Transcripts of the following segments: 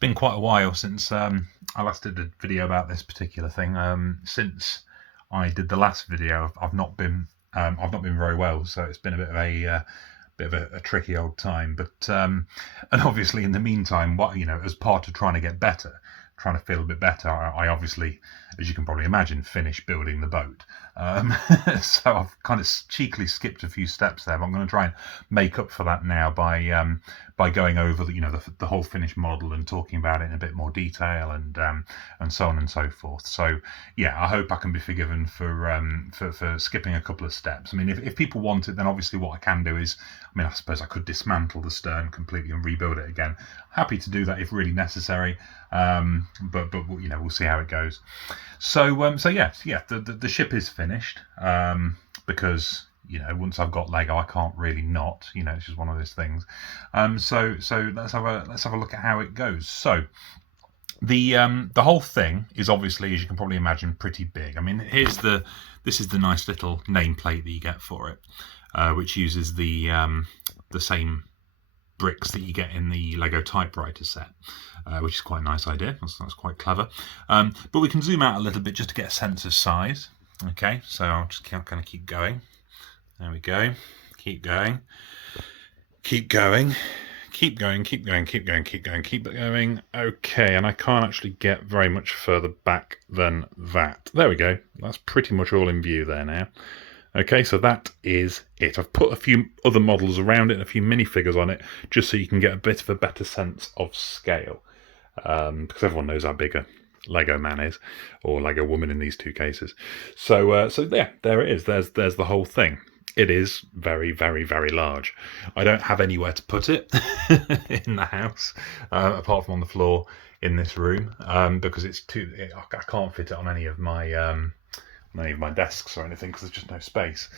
been quite a while since I last did a video about this particular thing. Since I did the last video, I've not been very well, so it's been a bit of a tricky old time. But and obviously in the meantime, as part of trying to get better, trying to feel a bit better, I obviously, as you can probably imagine, finished building the boat. So I've kind of cheekily skipped a few steps there, but I'm going to try and make up for that now by going over the whole finished model and talking about it in a bit more detail and so on and so forth. So yeah, I hope I can be forgiven for skipping a couple of steps. I mean, if people want it, then obviously what I can do is, I suppose I could dismantle the stern completely and rebuild it again. Happy to do that if really necessary. But we'll see how it goes. So the ship is finished, because once I've got Lego, I can't really not. It's just one of those things. So let's have a look at how it goes. So the whole thing is obviously, as you can probably imagine, pretty big. I mean, this is the nice little nameplate that you get for it, which uses the same bricks that you get in the Lego typewriter set, which is quite a nice idea. That's quite clever. But we can zoom out a little bit just to get a sense of size. Okay, so I'll just kind of keep going. There we go. Keep going. Keep going. Keep going. Keep going. Keep going. Keep going. Keep going. Okay, and I can't actually get very much further back than that. There we go. That's pretty much all in view there now. Okay, so that is it. I've put a few other models around it and a few minifigures on it, just so you can get a bit of a better sense of scale. Because everyone knows how big a Lego man is, or Lego woman in these two cases. So yeah, there it is. There's the whole thing. It is very, very, very large. I don't have anywhere to put it in the house, apart from on the floor in this room, because I can't fit it on any of my desks or anything, because there's just no space.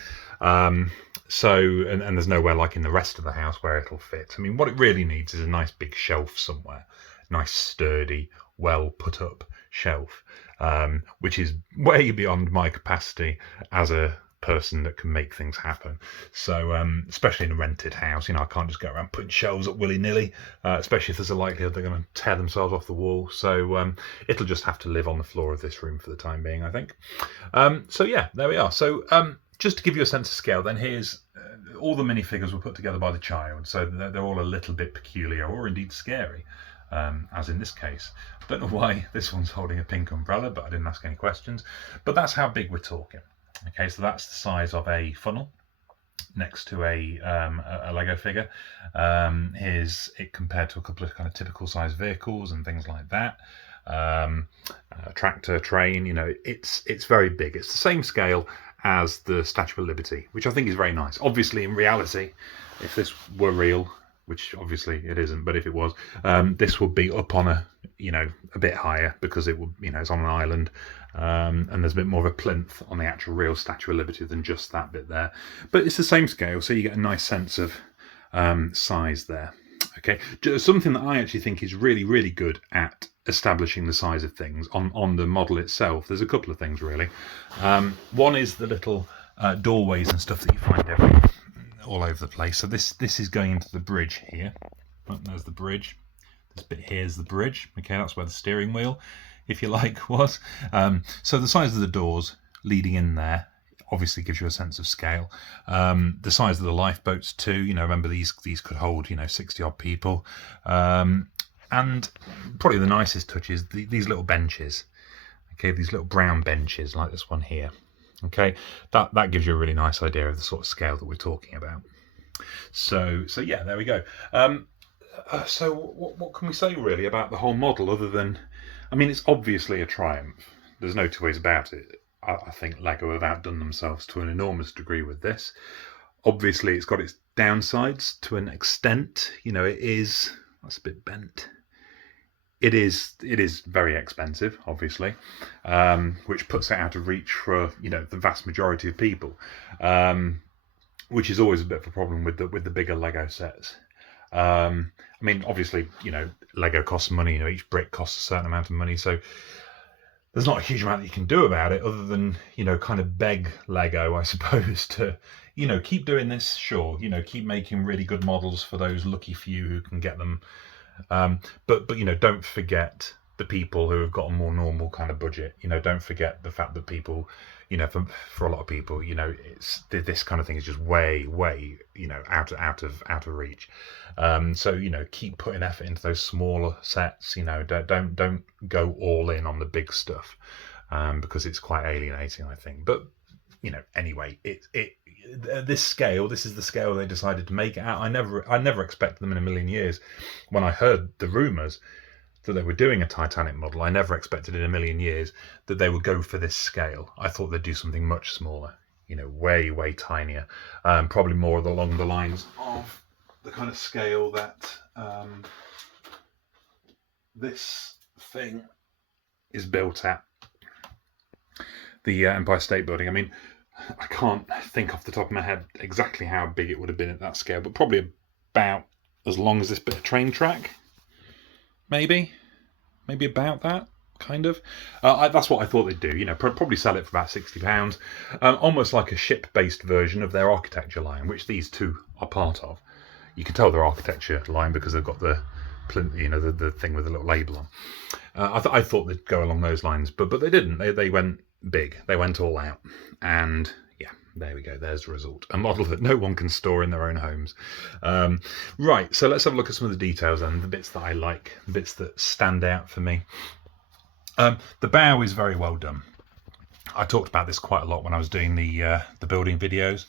So there's nowhere like in the rest of the house where it'll fit. I mean, what it really needs is a nice big shelf somewhere, nice sturdy, well put up shelf, which is way beyond my capacity as a person that can make things happen. So especially in a rented house, I can't just go around putting shelves up willy-nilly, especially if there's a likelihood they're going to tear themselves off the wall. So it'll just have to live on the floor of this room for the time being, I think. So yeah, there we are. So just to give you a sense of scale, then here's all the minifigures were put together by the child, so they're all a little bit peculiar, or indeed scary, as in this case. I don't know why this one's holding a pink umbrella, but I didn't ask any questions. But that's how big we're talking. Okay, so that's the size of a funnel next to a Lego figure. Here's it compared to a couple of kind of typical size vehicles and things like that. A tractor, train, it's very big. It's the same scale as the Statue of Liberty, which I think is very nice. Obviously, in reality, if this were real, which obviously it isn't, but if it was, this would be up on a bit higher, because it would, it's on an island, and there's a bit more of a plinth on the actual real Statue of Liberty than just that bit there. But it's the same scale, so you get a nice sense of size there. Okay, something that I actually think is really, really good at establishing the size of things on the model itself. There's a couple of things really. One is the little doorways and stuff that you find all over the place. So this is going into the bridge here. Oh, there's the bridge. This bit here is the bridge. Okay, that's where the steering wheel, if you like, was. So the size of the doors leading in there obviously gives you a sense of scale. The size of the lifeboats too. Remember these could hold 60 odd people. And probably the nicest touch is these little benches. Okay, these little brown benches like this one here. Okay, that gives you a really nice idea of the sort of scale that we're talking about. So yeah, there we go. So what can we say really about the whole model, other than, it's obviously a triumph. There's no two ways about it. I think Lego have outdone themselves to an enormous degree with this. Obviously, it's got its downsides to an extent. That's a bit bent. It is very expensive, obviously, which puts it out of reach for the vast majority of people, which is always a bit of a problem with the bigger Lego sets. Obviously, Lego costs money. Each brick costs a certain amount of money, so there's not a huge amount that you can do about it, other than kind of beg Lego, I suppose, to keep doing this. Sure, keep making really good models for those lucky few who can get them But you know, don't forget the people who have got a more normal kind of budget. You know, don't forget the fact that people, you know, for a lot of people, you know, it's this kind of thing is just way, you know, out of reach. So you know, keep putting effort into those smaller sets. You know, don't go all in on the big stuff, because it's quite alienating, I think. But you know, anyway, this scale, this is the scale they decided to make it at. I never expected them in a million years. When I heard the rumours that they were doing a Titanic model, I never expected in a million years that they would go for this scale. I thought they'd do something much smaller, you know, way tinier, probably more along the lines of the kind of scale that this thing is built at, the Empire State Building. I mean, I can't think off the top of my head exactly how big it would have been at that scale, but probably about as long as this bit of train track. Maybe about that, kind of. That's what I thought they'd do. You know, probably sell it for about £60, almost like a ship-based version of their architecture line, which these two are part of. You can tell their architecture line because they've got the, you know, the thing with the little label on. I thought they'd go along those lines, but they didn't. They went big. They went all out, and yeah, there we go. There's the result. A model that no one can store in their own homes. Right, so let's have a look at some of the details and the bits that I like, the bits that stand out for me. The bow is very well done. I talked about this quite a lot when I was doing the building videos.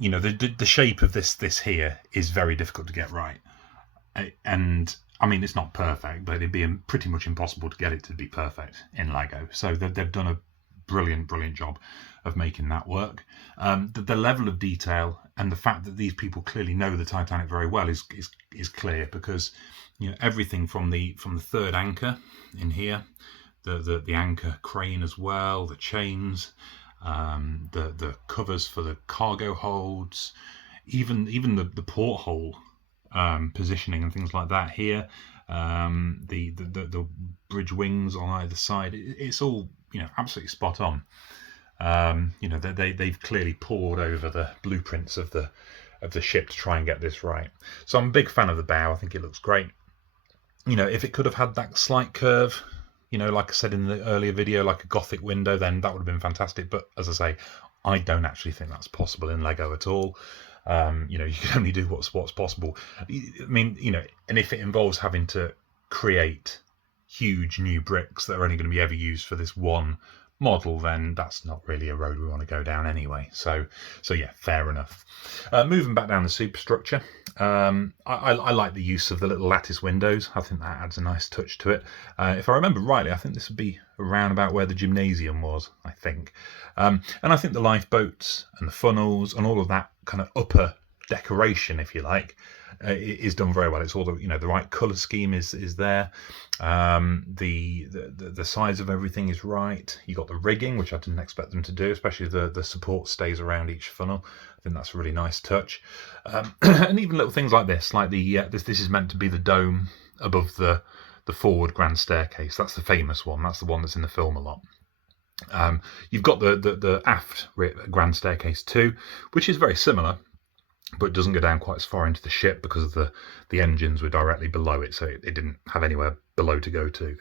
You know, the shape of this here is very difficult to get right, and I mean, it's not perfect, but it'd be pretty much impossible to get it to be perfect in Lego. So they've done a brilliant job of making that work. The level of detail and the fact that these people clearly know the Titanic very well is clear, because you know, everything from the third anchor in here, the anchor crane as well, the chains, the covers for the cargo holds, even the porthole positioning and things like that here, the bridge wings on either side, it's all, you know, absolutely spot on. You know, they've clearly pored over the blueprints of the ship to try and get this right. So I'm a big fan of the bow. I think it looks great. You know, if it could have had that slight curve, you know, like I said in the earlier video, like a Gothic window, then that would have been fantastic. But as I say, I don't actually think that's possible in Lego at all. You know, you can only do what's possible. I mean, you know, and if it involves having to create huge new bricks that are only going to be ever used for this one model, then that's not really a road we want to go down anyway. So yeah, fair enough. Moving back down the superstructure, I like the use of the little lattice windows. I think that adds a nice touch to it. If I remember rightly, I think this would be around about where the gymnasium was, I think. And I think the lifeboats and the funnels and all of that kind of upper decoration, if you like, is done very well. It's all the, you know, the right colour scheme is there. The size of everything is right. You got the rigging, which I didn't expect them to do, especially the support stays around each funnel. I think that's a really nice touch. And even little things like this, like the this is meant to be the dome above the forward grand staircase. That's the famous one. That's the one that's in the film a lot. You've got the aft grand staircase too, which is very similar, but doesn't go down quite as far into the ship because of the engines were directly below it, so it didn't have anywhere below to go to.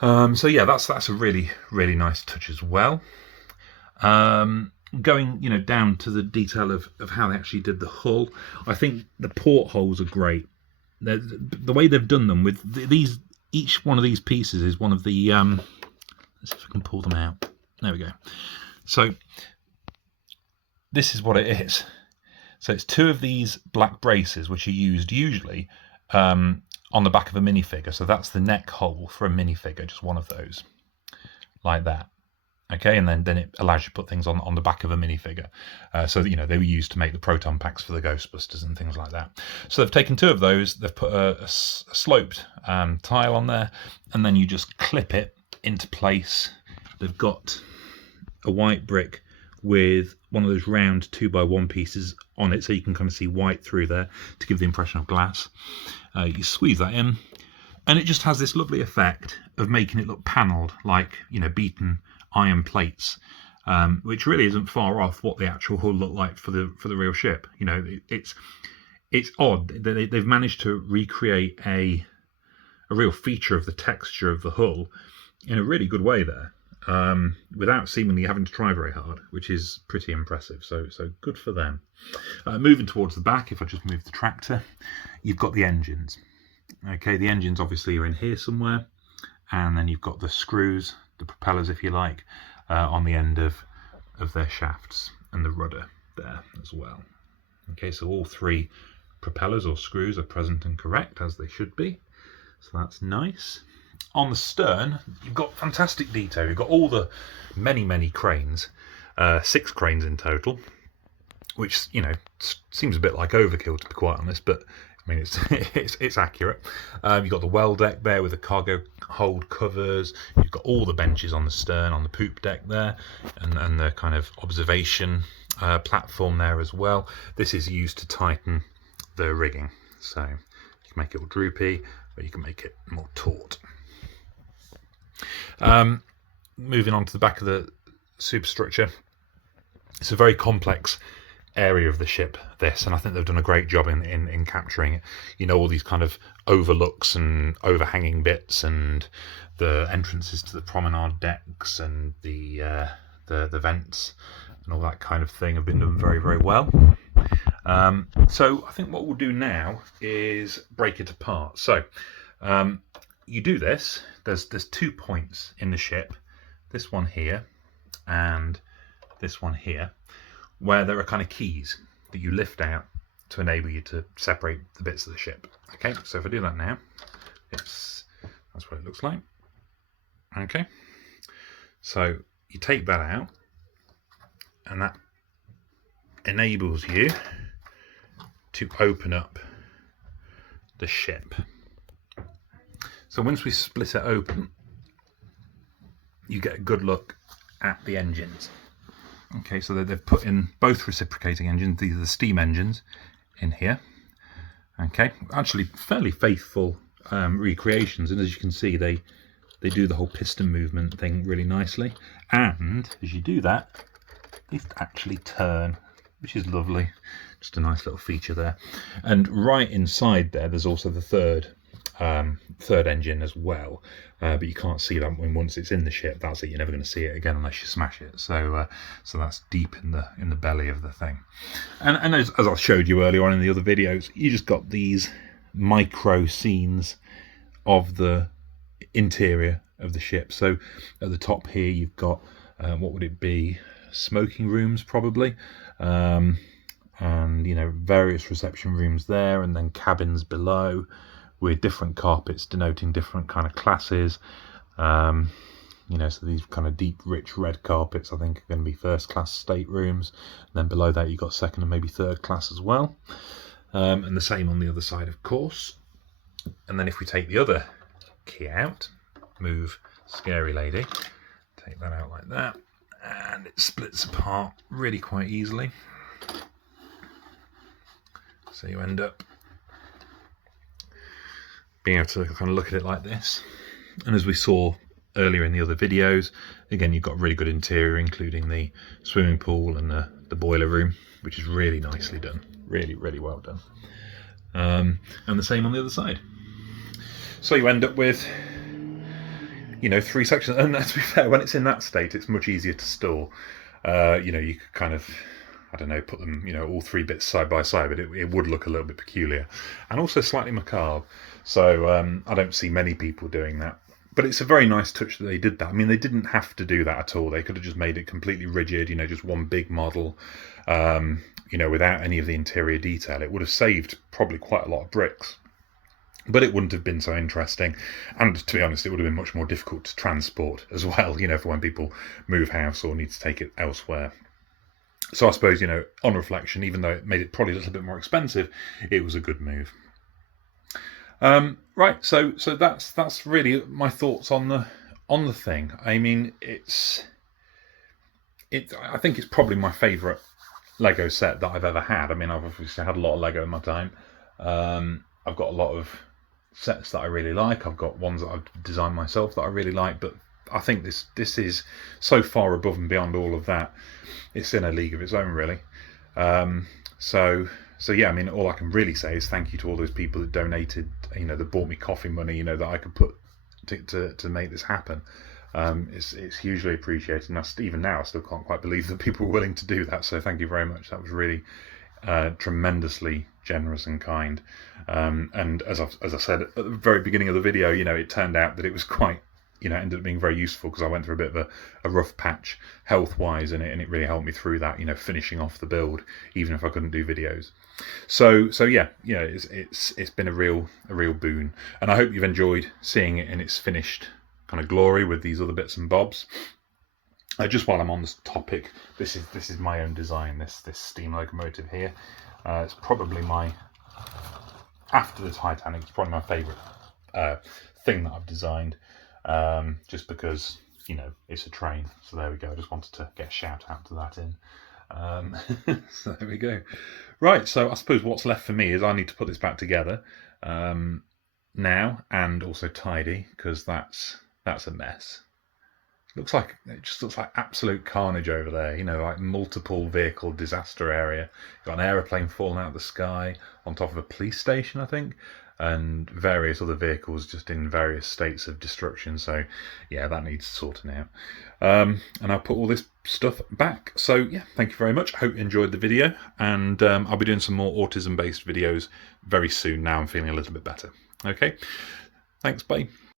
So yeah, that's a really nice touch as well. Going, you know, down to the detail of how they actually did the hull, I think the portholes are great. The way they've done them with these, each one of these pieces is one of the let's see if I can pull them out. There we go. So this is what it is. So it's two of these black braces, which are used usually on the back of a minifigure. So that's the neck hole for a minifigure, just one of those, like that. Okay, and then it allows you to put things on the back of a minifigure. So that, you know, they were used to make the proton packs for the Ghostbusters and things like that. So they've taken two of those, they've put a sloped tile on there, and then you just clip it into place. They've got a white brick with one of those round 2x1 pieces on it, so you can kind of see white through there to give the impression of glass. You squeeze that in, and it just has this lovely effect of making it look panelled, like, you know, beaten iron plates, which really isn't far off what the actual hull looked like for the real ship. You know, it it's odd. They've managed to recreate a real feature of the texture of the hull in a really good way there, without seemingly having to try very hard, which is pretty impressive. So good for them. Moving towards the back, if I just move the tractor, you've got the engines. Okay, the engines obviously are in here somewhere, and then you've got the screws, the propellers if you like, on the end of their shafts, and the rudder there as well. Okay, so all three propellers or screws are present and correct as they should be, so that's nice. On the stern, you've got fantastic detail. You've got all the many cranes, 6 cranes in total, which, you know, seems a bit like overkill to be quite honest, but I mean it's accurate. You've got the well deck there with the cargo hold covers. You've got all the benches on the stern, on the poop deck there, and the kind of observation platform there as well. This is used to tighten the rigging, so you can make it all droopy, or you can make it more taut. Moving on to the back of the superstructure, it's a very complex area of the ship, this, and I think they've done a great job in capturing it. You know, all these kind of overlooks and overhanging bits, and the entrances to the promenade decks, and the vents and all that kind of thing have been done very well. So I think what we'll do now is break it apart. So you do this. There's 2 points in the ship, this one here and this one here, where there are kind of keys that you lift out to enable you to separate the bits of the ship. Okay, so if I do that now, that's what it looks like. Okay, so you take that out, and that enables you to open up the ship. So once we split it open, you get a good look at the engines. Okay, so they've put in both reciprocating engines. These are the steam engines in here. Okay, actually fairly faithful recreations, and as you can see, they do the whole piston movement thing really nicely. And as you do that, they actually turn, which is lovely. Just a nice little feature there. And right inside there's also the third engine as well, but you can't see that once it's in the ship. That's it. You're never going to see it again unless you smash it. So that's deep in the belly of the thing. And as I showed you earlier on in the other videos, you just got these micro scenes of the interior of the ship. So at the top here, you've got what would it be? Smoking rooms probably. And you know, various reception rooms there, and then cabins below with different carpets denoting different kind of classes. You know, so these kind of deep, rich red carpets I think are going to be first class staterooms. And then below that you've got second and maybe third class as well. And the same on the other side, of course. And then if we take the other key out, move Scary Lady, take that out like that, and it splits apart really quite easily. So you end up being able to kind of look at it like this. And as we saw earlier in the other videos, again, you've got really good interior, including the swimming pool and the boiler room, which is really nicely done. Really well done. And the same on the other side. So you end up with, you know, 3 sections. And to be fair, when it's in that state, it's much easier to store. You know, you could kind of, I don't know, put them, you know, all 3 bits side by side, but it would look a little bit peculiar and also slightly macabre. So I don't see many people doing that. But it's a very nice touch that they did that. I mean, they didn't have to do that at all. They could have just made it completely rigid, you know, just one big model, you know, without any of the interior detail. It would have saved probably quite a lot of bricks. But it wouldn't have been so interesting. And to be honest, it would have been much more difficult to transport as well, you know, for when people move house or need to take it elsewhere. So I suppose, you know, on reflection, even though it made it probably a little bit more expensive, it was a good move. Right, so that's really my thoughts on the thing. I mean, I think it's probably my favourite Lego set that I've ever had. I mean, I've obviously had a lot of Lego in my time. I've got a lot of sets that I really like. I've got ones that I've designed myself that I really like, but I think this is so far above and beyond all of that. It's in a league of its own, really. So yeah, I mean, all I can really say is thank you to all those people that donated, that bought me coffee money, that I could put to make this happen. It's hugely appreciated, and even now I still can't quite believe that people were willing to do that. So thank you very much. That was really tremendously generous and kind. And as I said at the very beginning of the video, it turned out that it was quite, ended up being very useful, because I went through a bit of a rough patch health-wise in it, and it really helped me through that, finishing off the build, even if I couldn't do videos. So yeah, it's been a real boon, and I hope you've enjoyed seeing it in its finished kind of glory with these other bits and bobs. Just while I'm on this topic, this is my own design. This steam locomotive here. It's probably after the Titanic, it's probably my favourite thing that I've designed. Just because it's a train. So there we go. I just wanted to get a shout out to that in. So there we go. Right. So I suppose what's left for me is I need to put this back together now, and also tidy, because that's a mess. It just looks like absolute carnage over there, like multiple vehicle disaster area. You've got an aeroplane falling out of the sky on top of a police station, I think, and various other vehicles just in various states of destruction. So yeah, that needs sorting out. And I'll put all this stuff back. So yeah, thank you very much. I hope you enjoyed the video, and I'll be doing some more autism based videos very soon. Now I'm feeling a little bit better. Okay, thanks, bye.